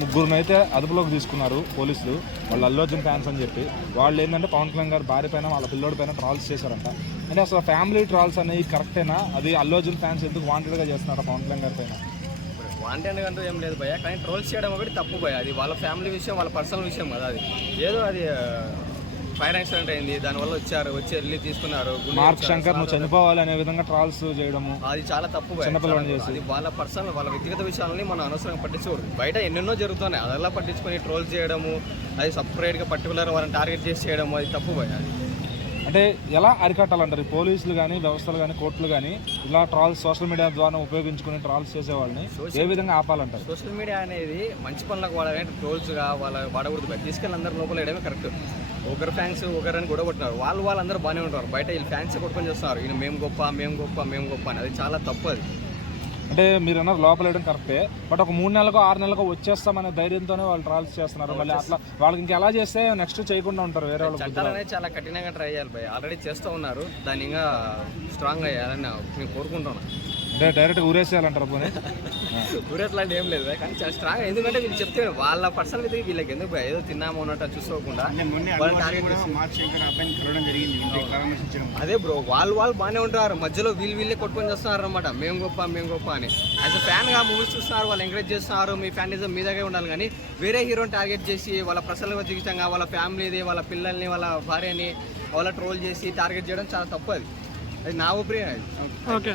ముగ్గురునైతే అయితే అదుపులోకి తీసుకున్నారు పోలీసులు. వాళ్ళు అల్లు అర్జున్ ఫ్యాన్స్ అని చెప్పి. వాళ్ళు ఏంటంటే పవన్ కళ్యాణ్ గారి భార్య పైన వాళ్ళ పిల్లోడి పైన ట్రాల్స్ చేశారంట. అంటే అసలు ఫ్యామిలీ ట్రాల్స్ అనేవి కరెక్టేనా అది అల్లు అర్జున్ ఫ్యాన్స్ ఎందుకు వాంటెడ్గా చేస్తున్నారా పవన్ కళ్యాణ్ గారి పైన? వాంటెడ్ అంటూ ఏం లేదు భయ కానీ ట్రోల్స్ చేయడం ఒకటి తప్పు భయ అది వాళ్ళ ఫ్యామిలీ విషయం వాళ్ళ పర్సనల్ విషయం కదా అది. ఏదో అది ఫైర్ యాక్సిడెంట్ అయింది. దానివల్ల వచ్చారు. వచ్చి వెళ్ళి తీసుకున్నారు. మార్క్ శంకర్ నువ్వు చనిపోవాలి అనే విధంగా ట్రాల్స్ చేయడము అది చాలా తప్పు భయ. చిన్నపిల్లని చాలా- చేసి. అది వాళ్ళ పర్సనల్ వాళ్ళ వ్యక్తిగత విషయాలని మనం అనవసరంగా పట్టించకూడదు బయట ఎన్నెన్నో జరుగుతున్నాయి. అదలా పట్టించుకొని ట్రోల్స్ చేయడము అది సపరేట్గా పర్టికులర్ వాళ్ళని టార్గెట్ చేసి చేయడము అది తప్పు భయ అది అంటే ఎలా అరికట్టాలంటారు? ఈ పోలీసులు కానీ వ్యవస్థలు కానీ కోర్టులు కానీ ఇలా ట్రాల్స్ సోషల్ మీడియా ద్వారా ఉపయోగించుకుని ట్రాల్స్ చేసే వాళ్ళని ఏ విధంగా ఆపాలంటారు? సోషల్ మీడియా అనేది మంచి పనులకు వాడాలంటే ట్రోల్స్గా వాళ్ళ వాడకూడదు. తీసుకెళ్ళి అందరు లోపల వేయడమే కరెక్ట్ ఒకరు ఫ్యాన్స్ ఒకరని గొడవ కొట్టినారు వాళ్ళు వాళ్ళందరూ బాగానే ఉంటారు. బయట వీళ్ళు ఫ్యాన్స్ కొట్టుకొని చేస్తున్నారు. ఈయన మేము గొప్ప మేము గొప్ప మేము గొప్ప అని. అది చాలా తప్పు అది. అంటే మీరు అన్నారు లోపల వేయడం కరెక్టే. బట్ ఒక మూడు నెలలకు ఆరు నెలలకు వచ్చేస్తామనే ధైర్యంతోనే వాళ్ళు ట్రావెల్స్ చేస్తున్నారు. మళ్ళీ అట్లా వాళ్ళకి ఇంకా ఎలా చేస్తే నెక్స్ట్ చేయకుండా ఉంటారు వేరే వాళ్ళు చాలా కఠినంగా ట్రై చేయాలి భయ్ ఆల్రెడీ చేస్తూ ఉన్నారు. దాని ఇంకా స్ట్రాంగ్ అయ్యాలని నేను కోరుకుంటున్నాను డైరెక్ట్ ఊరేసేయాలంటారు పోనీ. ఊరేట్లాంటి ఏం లేదు. కానీ చాలా స్ట్రాంగ్ ఎందుకంటే వీళ్ళు చెప్తే వాళ్ళ పర్సనల్ ఇది వీళ్ళకి ఎందుకు? ఏదో తిన్నాము అన్నట్టు చూసుకోకుండా అదే బ్రో వాళ్ళు వాళ్ళు బాగానే ఉంటారు. మధ్యలో వీళ్ళు వీళ్ళే కొట్టుకొని చేస్తున్నారు అనమాట మేము గొప్ప మేము గొప్ప అని. యాజ్ అ ఫ్యాన్గా మూవీస్ చూస్తున్నారు వాళ్ళు ఎంకరేజ్ చేస్తున్నారు మీ ఫ్యానిజం మీ దగ్గర ఉండాలి కానీ వేరే హీరోని టార్గెట్ చేసి వాళ్ళ పర్సనల్ వ్యక్తిగతంగా వాళ్ళ ఫ్యామిలీది వాళ్ళ పిల్లల్ని వాళ్ళ భార్యని వాళ్ళ ట్రోల్ చేసి టార్గెట్ చేయడం చాలా తప్పు అది. అది నా ఒపీనియన్ అది. ఓకే